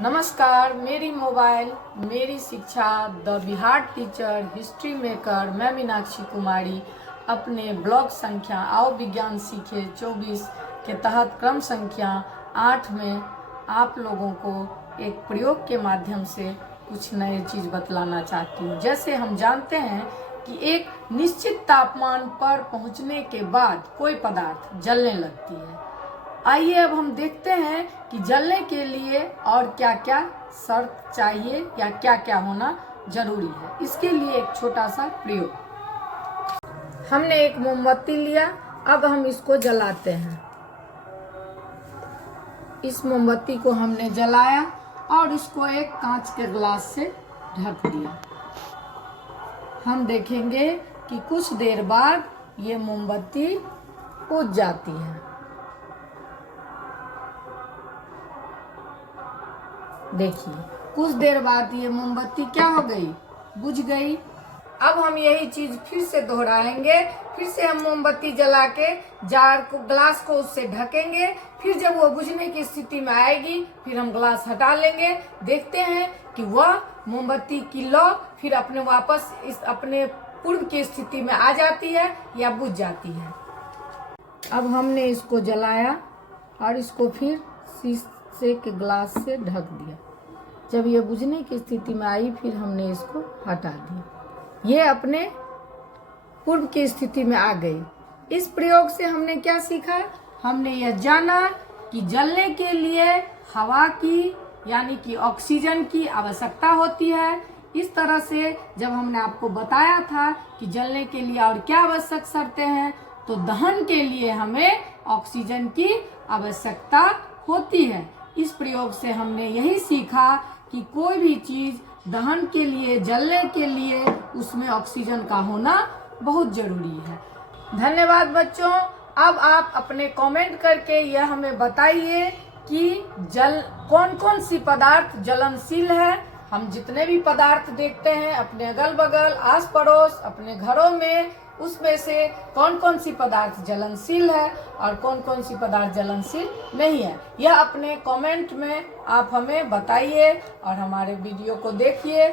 नमस्कार, मेरी मोबाइल मेरी शिक्षा the Bihar teacher history maker मैं मीनाक्षी कुमारी अपने ब्लॉग संख्या आओ विज्ञान सीखे 24 के तहत क्रम संख्या 8 में आप लोगों को एक प्रयोग के माध्यम से कुछ नई चीज़ बतलाना चाहती हूँ। जैसे हम जानते हैं कि एक निश्चित तापमान पर पहुँचने के बाद कोई पदार्थ जलने लगती है। आइए अब हम देखते हैं कि जलने के लिए और क्या क्या शर्त चाहिए या क्या क्या होना जरूरी है। इसके लिए एक छोटा सा प्रयोग। हमने एक मोमबत्ती लिया, अब हम इसको जलाते हैं। इस मोमबत्ती को हमने जलाया और इसको एक कांच के ग्लास से ढक दिया। हम देखेंगे कि कुछ देर बाद ये मोमबत्ती बुझ जाती है। देखिए, कुछ देर बाद ये मोमबत्ती क्या हो गई, बुझ गई। अब हम यही चीज फिर से दोहराएंगे। फिर से हम मोमबत्ती जला के जार को ग्लास को उससे ढकेंगे। फिर जब वो बुझने की स्थिति में आएगी फिर हम ग्लास हटा लेंगे। देखते हैं कि वह मोमबत्ती की लौ फिर अपने वापस इस अपने पूर्व की स्थिति में आ जाती है या बुझ जाती है। अब हमने इसको जलाया और इसको फिर शीशे के ग्लास से ढक दिया। जब ये बुझने की स्थिति में आई फिर हमने इसको हटा दिया। ये अपने पूर्व की स्थिति में आ गई। इस प्रयोग से हमने क्या सीखा? हमने यह जाना कि जलने के लिए हवा की यानी कि ऑक्सीजन की आवश्यकता होती है। इस तरह से जब हमने आपको बताया था कि जलने के लिए और क्या आवश्यक शर्तें हैं, तो दहन के लिए हमें ऑक्सीजन की आवश्यकता होती है। इस प्रयोग से हमने यही सीखा कि कोई भी चीज दहन के लिए, जलने के लिए उसमें ऑक्सीजन का होना बहुत जरूरी है। धन्यवाद बच्चों। अब आप अपने कमेंट करके यह हमें बताइए कि कौन कौन सी पदार्थ जलनशील है। हम जितने भी पदार्थ देखते हैं अपने अगल बगल, आस पड़ोस, अपने घरों में, उसमें से कौन कौन सी पदार्थ जलनशील है और कौन कौन सी पदार्थ जलनशील नहीं है, यह अपने कमेंट में आप हमें बताइए और हमारे वीडियो को देखिए।